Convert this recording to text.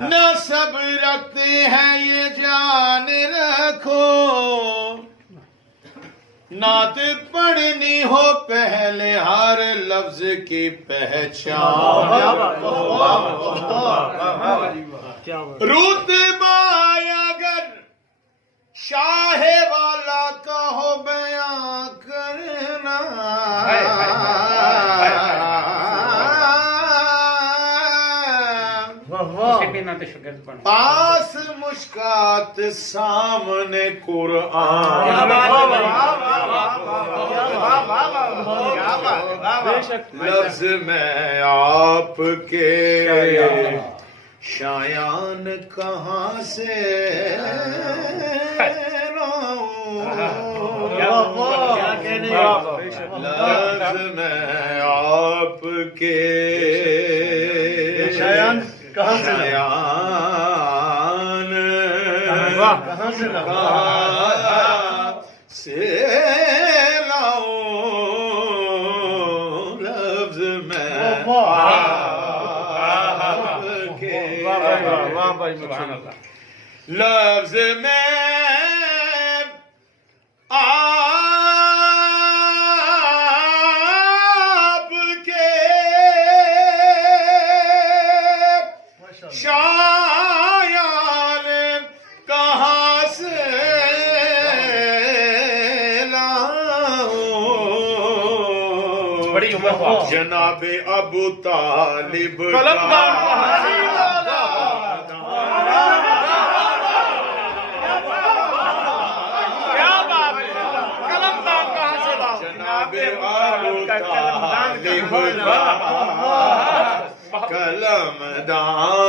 نسب رکھتے ہیں یہ جان رکھو نعت پڑھنی ہو پہلے ہر لفظ کی پہچان رتبہ اگر شاہ والا کا ہو بیان کرنا پاس مشکات سامنے قرآن لفظ میں آپ کے شایان کہاں سے لفظ میں آپ کے شایان کہاں سے لاؤں لفظ میں آپ کے لفظ میں آپ کے شایان کہاں سے لاؤں جناب ابو طالب قلم دان